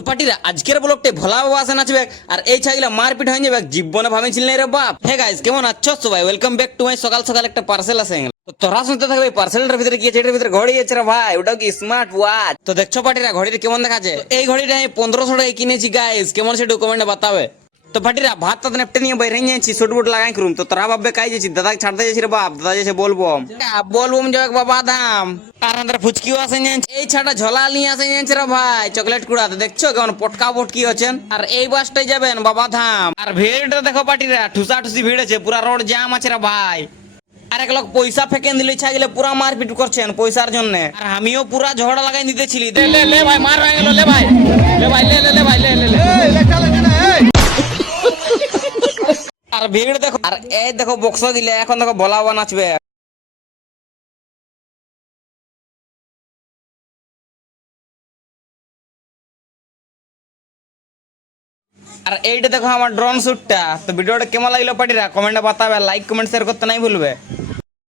তো পার্টিরা আজকের ব্লগটা ভোলা বাবা আসে নাচবে আর এই ছাগিলা মারপিট হয়ে যাবে জীবনে ভাবেছিল রে বাপ। হে গাইস কেমন আছো সবাই, ওয়েলকাম ব্যাক টু মাই সকাল সকাল একটা পার্সেল আসে। তো তোরা শুনতে থাকবে পার্সেলের ভিতরে কি আছে, এটার ভিতরে ঘড়ি আছে রে ভাই, ওটাও কি স্মার্ট ওয়াচ। তো দেখছো পার্টিরা ঘড়িটা কেমন দেখাচ্ছে। তো এই ঘড়িটা আমি 1500 টাকায় কিনেছি গাইস, কেমন সেটা কমেন্টে বাতাবে। তো পার্টিরা ভাত টাত নেপটে নিয়ে বাইরে যাচ্ছি, শুট বুট লাগাই করুম। তো তোরা ভাববে কাই যাচ্ছি, দাদাকে ছাড়তে যাচ্ছি রে বাপ। দাদা যাচ্ছে বলবো বলবো যাবে বাবা দাম আর আমাদের ফুচকিও আসে যাচ্ছে। এই ছাড়া ঝোলা নিয়ে আসে যাচ্ছে রে ভাই, চকলেট কুড়াতে দেখছো কেমন পটকা পটকি হচ্ছেন। আর এই বাসটাই যাবেন বাবা ধাম। আর ভিড়টা দেখো পার্টিরা, ঠুসা ঠুসি ভিড় আছে, পুরা রোড জ্যাম আছে রে ভাই। আর এক লোক পয়সা ফেকেন দিল ছাগলে, পুরা মারপিট করছেন পয়সার জন্য। আর আমিও পুরা ঝগড়া লাগাই দিতেছিলি, লে লে ভাই মার হয়ে গেল, লে ভাই লে ভাই লে লে লে ভাই লে লে লে। আর ভিড় দেখো, আর এই দেখো বক্স দিলে, এখন দেখো ভোলা নাচবে। আর এইটা দেখো আমার ড্রোন শুটটা। তো ভিডিওটা কেমন লাগলো পার্টিরা কমেন্টে বাতাবে, লাইক কমেন্ট শেয়ার করতে নাই ভুলবে।